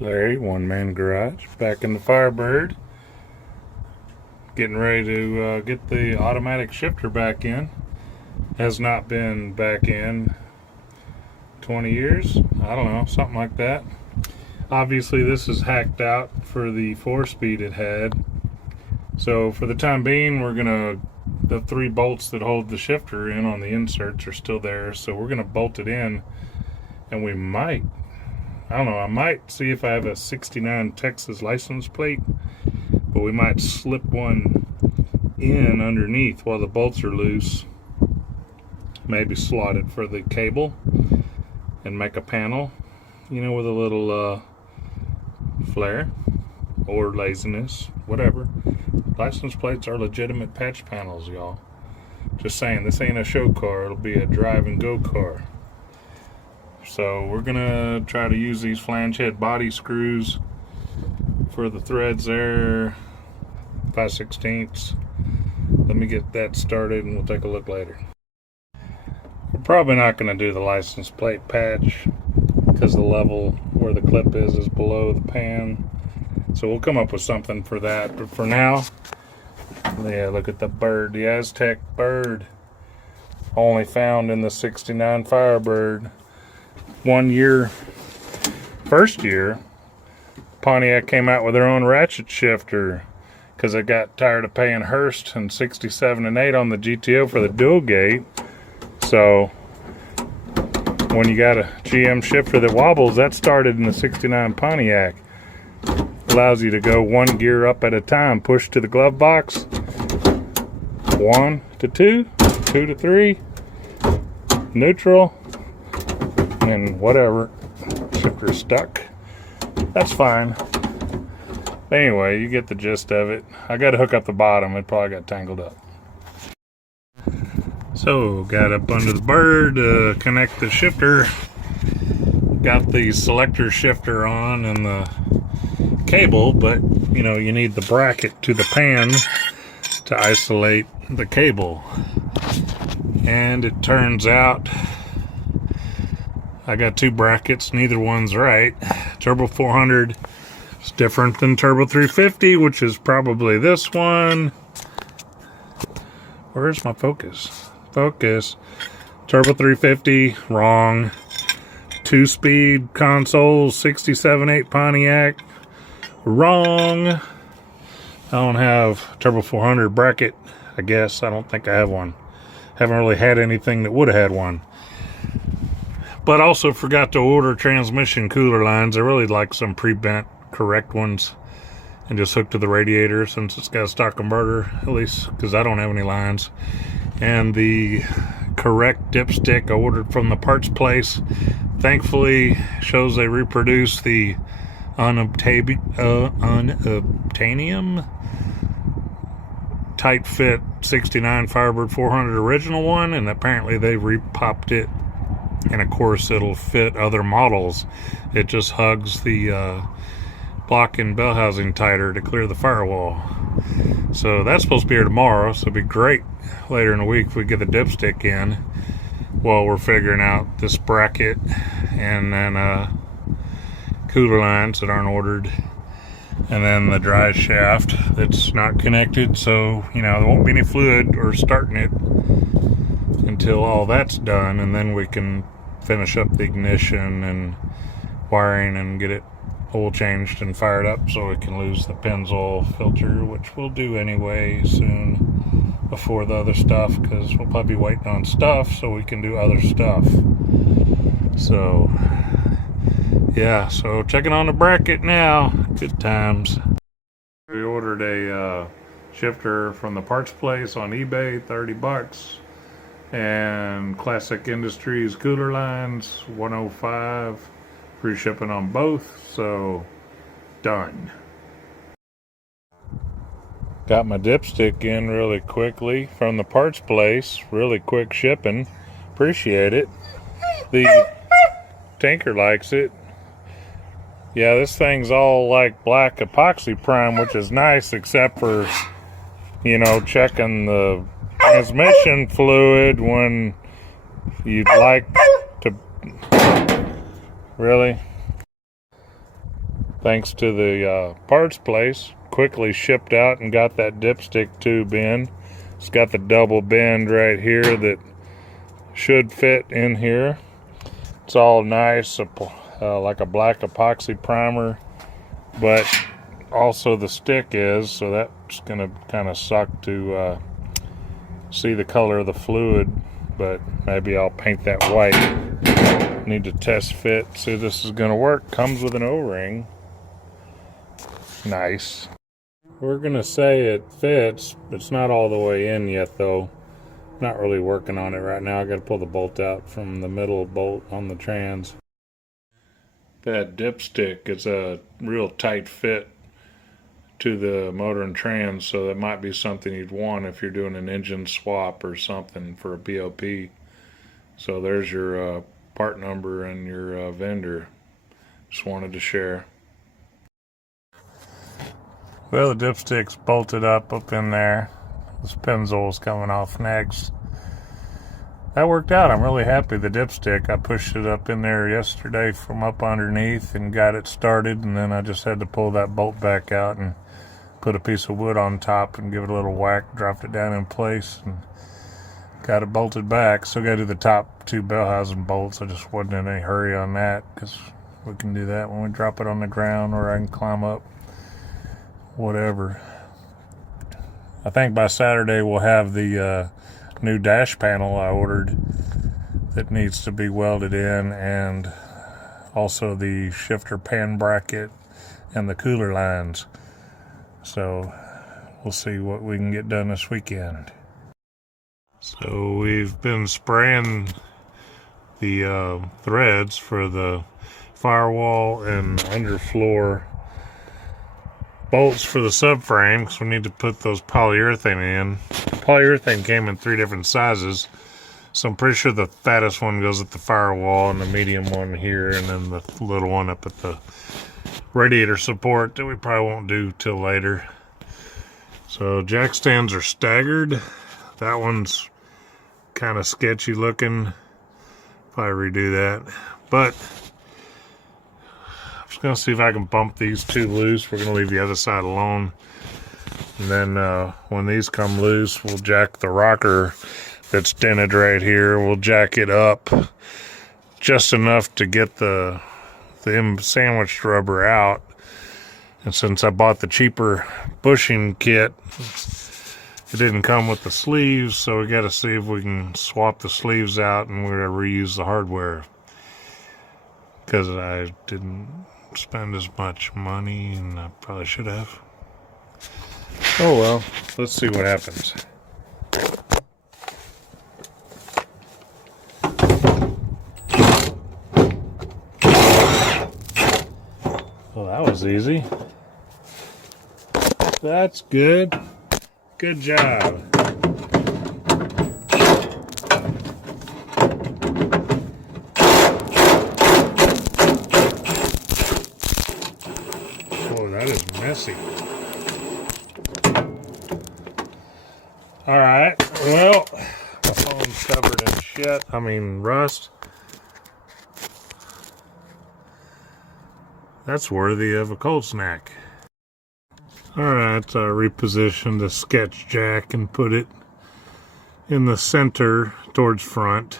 Larry, one-man garage, back in the Firebird. Getting ready to get the automatic shifter back in. Has not been back in 20 years. I don't know, something like that. Obviously this is hacked out for the 4-speed it had. So for the time being, the 3 bolts that hold the shifter in on the inserts are still there. So we're gonna bolt it in, and we might, I don't know, I might see if I have a 69 Texas license plate, but we might slip one in underneath while the bolts are loose. Maybe slot it for the cable and make a panel, with a little flare or laziness, whatever. License plates are legitimate patch panels, y'all. Just saying, this ain't a show car, it'll be a drive and go car. So we're gonna try to use these flange head body screws for the threads there, 5/16. Let me get that started and we'll take a look later. We're probably not gonna do the license plate patch because the level where the clip is below the pan. So we'll come up with something for that. But for now, yeah, look at the bird, the Aztec bird. Only found in the 69 Firebird. First year, Pontiac came out with their own ratchet shifter because they got tired of paying Hurst and 67 and 8 on the GTO for the dual gate. So when you got a GM shifter that wobbles, that started in the 69 Pontiac. Allows you to go 1 gear up at a time, push to the glove box, 1 to 2, 2 to 3, neutral, and whatever. Shifter's stuck. That's fine. Anyway, you get the gist of it. I got to hook up the bottom. It probably got tangled up. So, got up under the bird to connect the shifter. Got the selector shifter on and the cable, but you need the bracket to the pan to isolate the cable. And it turns out I got 2 brackets, neither one's right. Turbo 400 is different than Turbo 350, which is probably this one. Where's my focus? Focus. Turbo 350, wrong. 2-speed console, 67.8 Pontiac, wrong. I don't have Turbo 400 bracket, I guess. I don't think I have one. Haven't really had anything that would have had one. But also forgot to order transmission cooler lines. I really like some pre-bent correct ones and just hook to the radiator since it's got a stock converter, at least because I don't have any lines. And the correct dipstick I ordered from the parts place thankfully shows they reproduce the unobtainium tight fit 69 Firebird 400 original one, and apparently they repopped it, and of course it'll fit other models. It just hugs the block and bell housing tighter to clear the firewall. So that's supposed to be here tomorrow, so it'd be great later in the week if we get the dipstick in while we're figuring out this bracket and then cooler lines that aren't ordered, and then the dry shaft that's not connected, so there won't be any fluid or starting it until all that's done, and then we can finish up the ignition and wiring and get it oil changed and fired up so we can lose the Pennzoil filter, which we'll do anyway soon before the other stuff, because we'll probably be waiting on stuff so we can do other stuff. So yeah, so checking on the bracket now. Good times. We ordered a shifter from the parts place on eBay, $30, and Classic Industries cooler lines, $105, free shipping on both. So done. Got my dipstick in really quickly from the parts place. Really quick shipping. Appreciate it. The tanker likes it. Yeah, this thing's all like black epoxy prime, which is nice, except for, checking the transmission fluid when you'd like to. Really? thanks to the parts place, quickly shipped out and got that dipstick tube in. It's got the double bend right here that should fit in here. It's all nice, like a black epoxy primer, but also the stick is, so that's gonna kind of suck to see the color of the fluid, but maybe I'll paint that white. Need to test fit, see if this is gonna work. Comes with an O-ring. Nice. We're gonna say it fits. It's not all the way in yet though. Not really working on it right now. I gotta pull the bolt out from the middle bolt on the trans. That dipstick is a real tight fit to the motor and trans, so that might be something you'd want if you're doing an engine swap or something for a BOP. So there's your part number and your vendor. Just wanted to share. Well, the dipstick's bolted up in there. This pinzole's coming off next. That worked out. I'm really happy. The dipstick, I pushed it up in there yesterday from up underneath and got it started, and then I just had to pull that bolt back out and put a piece of wood on top and give it a little whack, dropped it down in place, and got it bolted back. Still got to do the top two bell housing bolts. I just wasn't in any hurry on that because we can do that when we drop it on the ground, or I can climb up, whatever. I think by Saturday we'll have the new dash panel I ordered that needs to be welded in, and also the shifter pan bracket and the cooler lines. So we'll see what we can get done this weekend. So we've been spraying the threads for the firewall and underfloor bolts for the subframe, because we need to put those polyurethane in. The polyurethane came in 3 different sizes, so I'm pretty sure the fattest one goes at the firewall, and the medium one here, and then the little one up at the radiator support that we probably won't do till later. So jack stands are staggered. That one's kind of sketchy looking. Probably redo that, but I'm just gonna see if I can bump these 2 loose. We're gonna leave the other side alone, and then when these come loose, we'll jack the rocker that's dented right here. We'll jack it up just enough to get the sandwiched rubber out. And since I bought the cheaper bushing kit, it didn't come with the sleeves, so we got to see if we can swap the sleeves out and we're gonna reuse the hardware, because I didn't spend as much money and I probably should have. Oh well, let's see what happens. Well, that was easy. That's good. Good job. Oh, that is messy. All right. Well, my phone's covered in shit. I mean, rust. That's worthy of a cold snack. Alright, reposition the sketch jack and put it in the center towards front.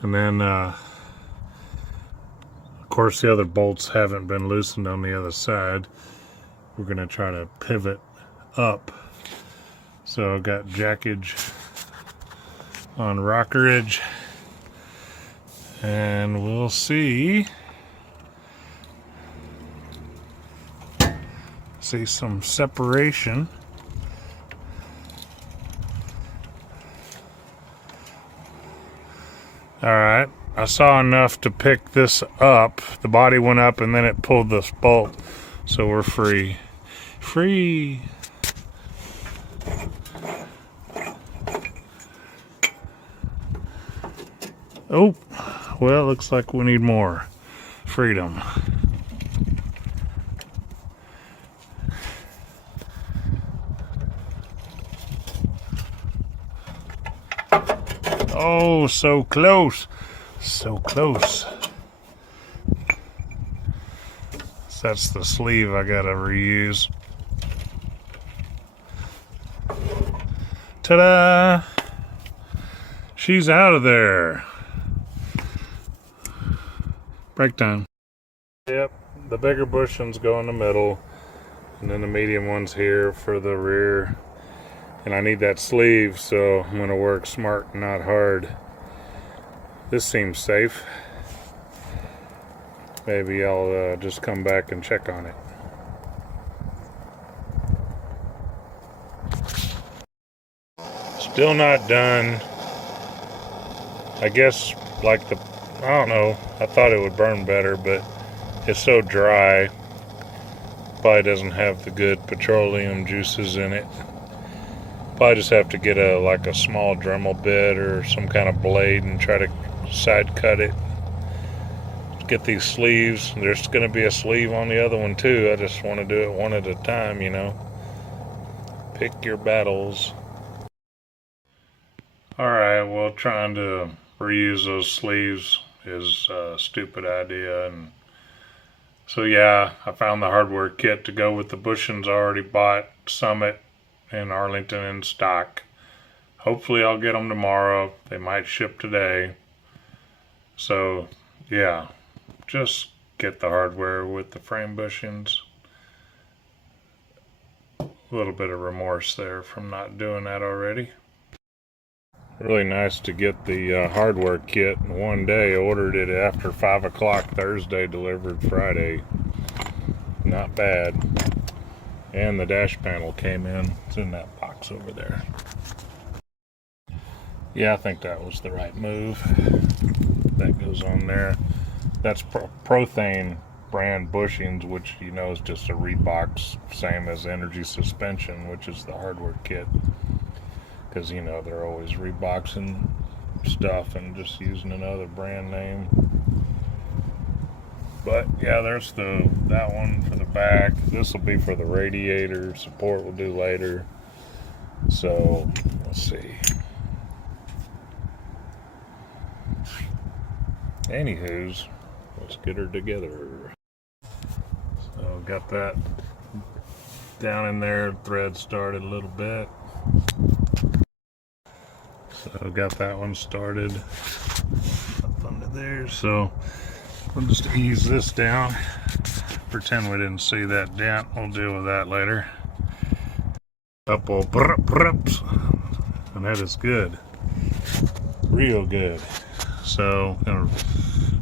And then, of course, the other bolts haven't been loosened on the other side. We're going to try to pivot up. So I've got jackage on rockerage. And we'll see. See some separation. Alright, I saw enough to pick this up. The body went up and then it pulled this bolt. So we're free. Free! Oh, well, looks like we need more freedom. Oh, so close. So close. That's the sleeve I gotta reuse. Ta-da! She's out of there. Break time. Yep, the bigger bushings go in the middle, and then the medium ones here for the rear. And I need that sleeve, so I'm gonna work smart, not hard. This seems safe. Maybe I'll just come back and check on it. Still not done. I guess like I don't know, I thought it would burn better, but it's so dry. Probably doesn't have the good petroleum juices in it. Probably just have to get like a small Dremel bit or some kind of blade and try to side cut it. Get these sleeves. There's going to be a sleeve on the other one too. I just want to do it one at a time, you know. Pick your battles. Alright, well, trying to reuse those sleeves is a stupid idea. And so yeah, I found the hardware kit to go with the bushings I already bought. Summit in Arlington in stock. Hopefully I'll get them tomorrow. They might ship today. So yeah, just get the hardware with the frame bushings. A little bit of remorse there from not doing that already. Really nice to get the hardware kit in one day. Ordered it after 5 o'clock Thursday, delivered Friday. Not bad. And the dash panel came in. It's in that box over there. Yeah, I think that was the right move. That goes on there. That's Prothane brand bushings, which you know is just a Reebok, same as Energy Suspension, which is the hardware kit. Because you know they're always Reeboxing stuff and just using another brand name. But yeah, there's that one for the back. This will be for the radiator. Support we'll do later. So let's see. Anywho's, let's get her together. So got that down in there. Thread started a little bit. So got that one started up under there. So we'll just ease this down. Pretend we didn't see that dent. We'll deal with that later. Couple brups, and that is good. Real good. So gonna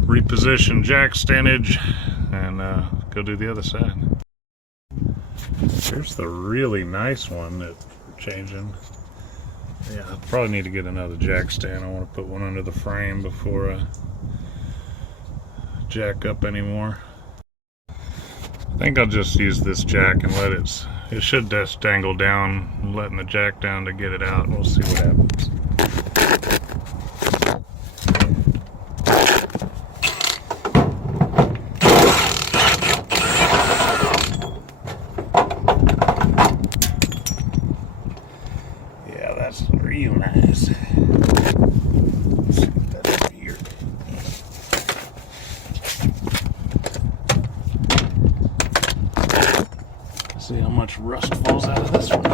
reposition jack standage and go do the other side. Here's the really nice one that we're changing. Yeah, I probably need to get another jack stand. I want to put one under the frame before I jack up anymore. I think I'll just use this jack and let it should just dangle down, letting the jack down to get it out. We'll see what happens. Yeah, that's real nice. Let's see what that's over here. See how much rust falls out of this one.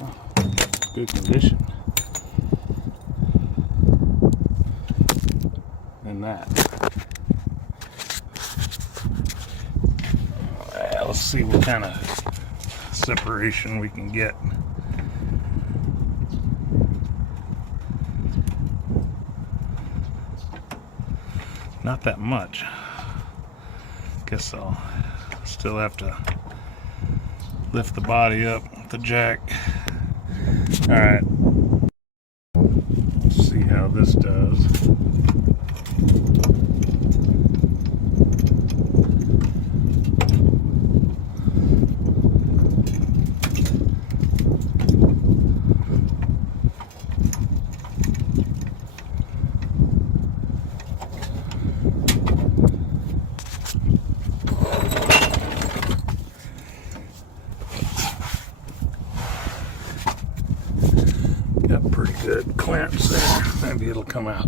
Oh, good condition. And that. Let's see what kind of separation we can get. Not that much. Guess I'll still have to lift the body up with the jack. Alright. Let's see how this does. Got pretty good clearance there. Maybe it'll come out.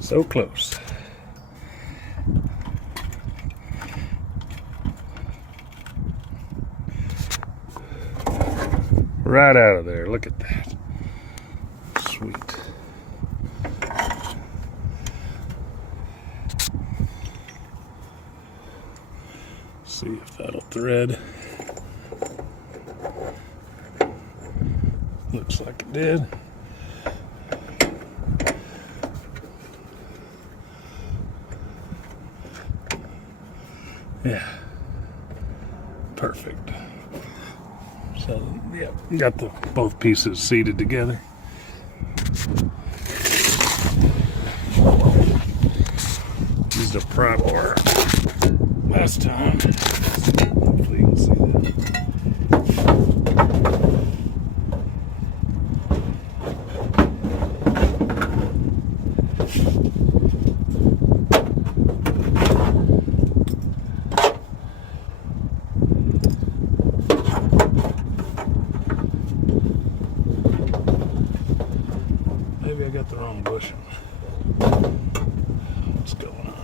So close. Right out of there. Look at that. Sweet. See if that'll thread. Looks like it did. Yeah, perfect. So, yeah, got the both pieces seated together. Used a pry bar last time. Hopefully you can see that. Maybe I got the wrong bushing. What's going on?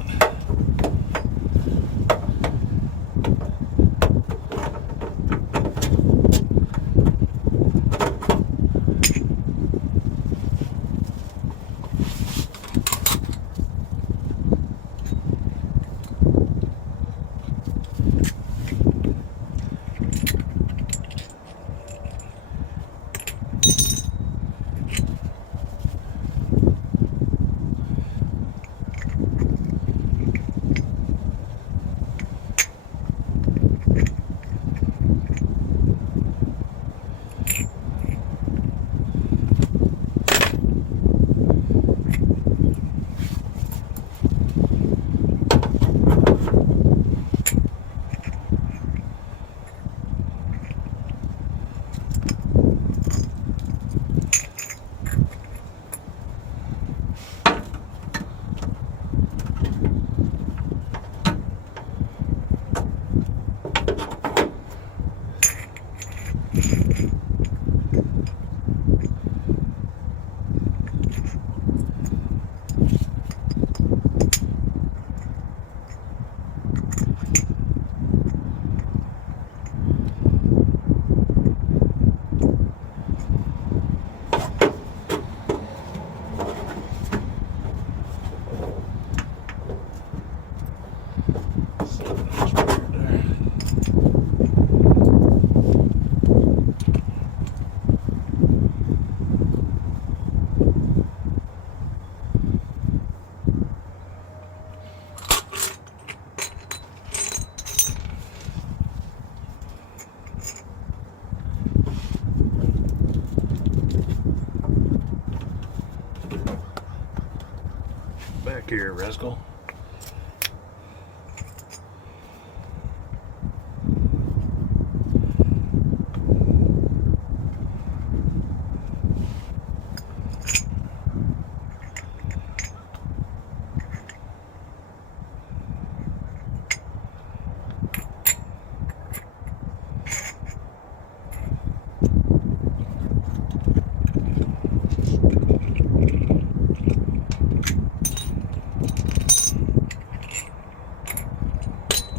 Back here, Rascal.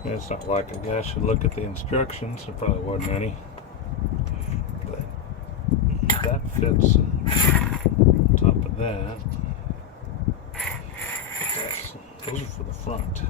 It's not like a guy should look at the instructions. There probably wasn't any. But that fits on top of that. Those are for the front.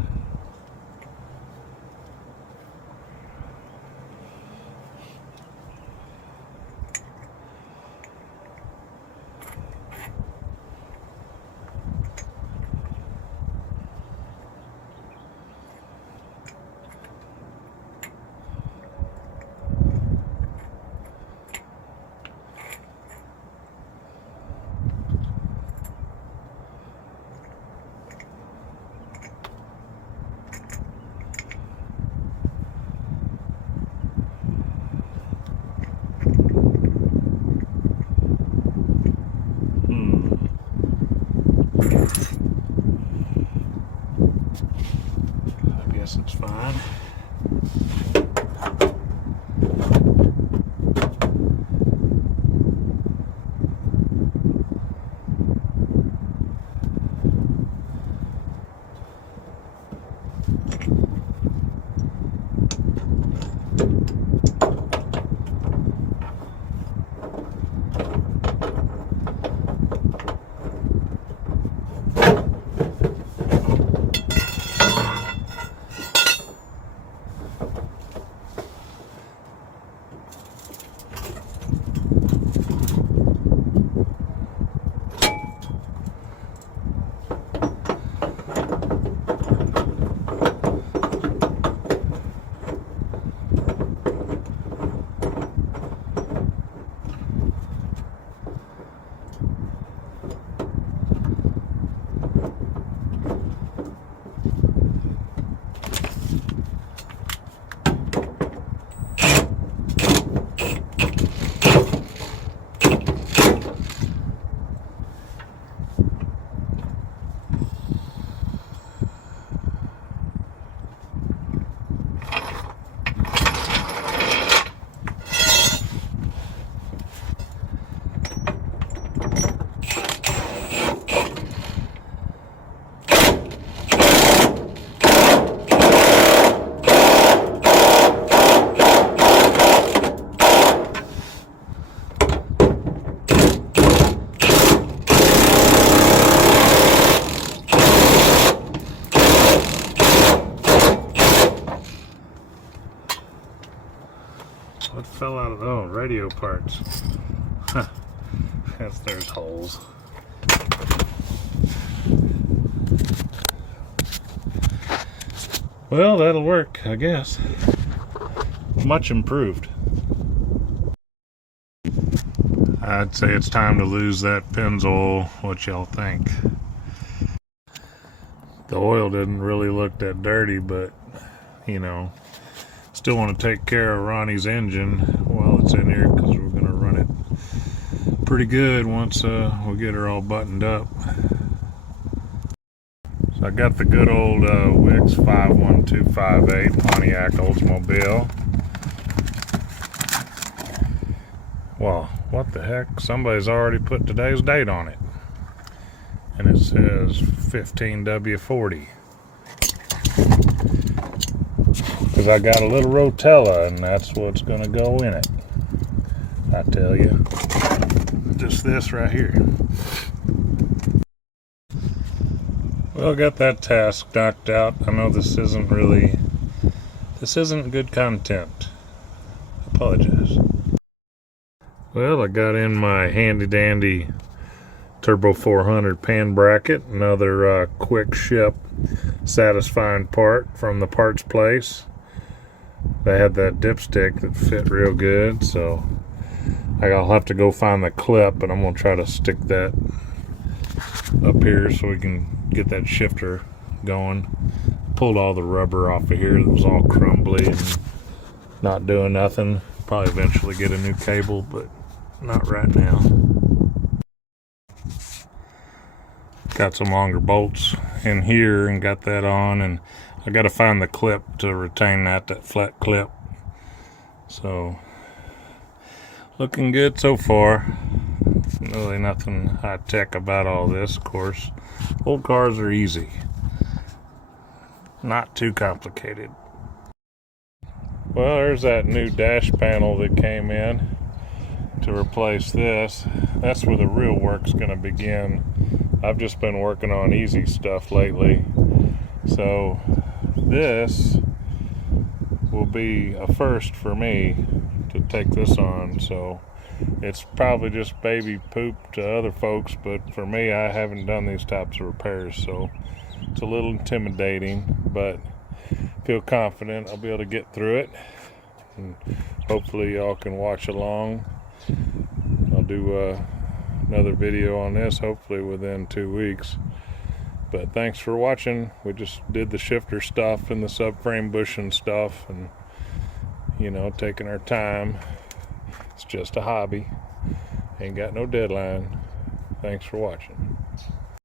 fell out of the radio parts. Yes, there's holes. Well, that'll work, I guess. Much improved. I'd say it's time to lose that Pennzoil. What y'all think? The oil didn't really look that dirty, but you know, still want to take care of Ronnie's engine while it's in here, because we're going to run it pretty good once we get her all buttoned up. So I got the good old Wix 51258 Pontiac Oldsmobile. Well, what the heck? Somebody's already put today's date on it. And it says 15W40. Because I got a little rotella, and that's what's going to go in it. I tell you. Just this right here. Well, I got that task knocked out. I know this isn't good content. I apologize. Well, I got in my handy dandy Turbo 400 pan bracket, another quick ship satisfying part from the parts place. They had that dipstick that fit real good, so I'll have to go find the clip, and I'm going to try to stick that up here so we can get that shifter going. Pulled all the rubber off of here that was all crumbly and not doing nothing. Probably eventually get a new cable, but not right now. Got some longer bolts in here and got that on, and I got to find the clip to retain that flat clip. So looking good so far. Really nothing high tech about all this, of course. Old cars are easy, not too complicated. Well, there's that new dash panel that came in to replace this. That's where the real work's going to begin. I've just been working on easy stuff lately, so this will be a first for me to take this on. So it's probably just baby poop to other folks, but for me, I haven't done these types of repairs, so it's a little intimidating, but feel confident I'll be able to get through it, and hopefully y'all can watch along. I'll do another video on this hopefully within 2 weeks. But thanks for watching. We just did the shifter stuff and the subframe bushing stuff, and you know, taking our time. It's just a hobby. Ain't got no deadline. Thanks for watching.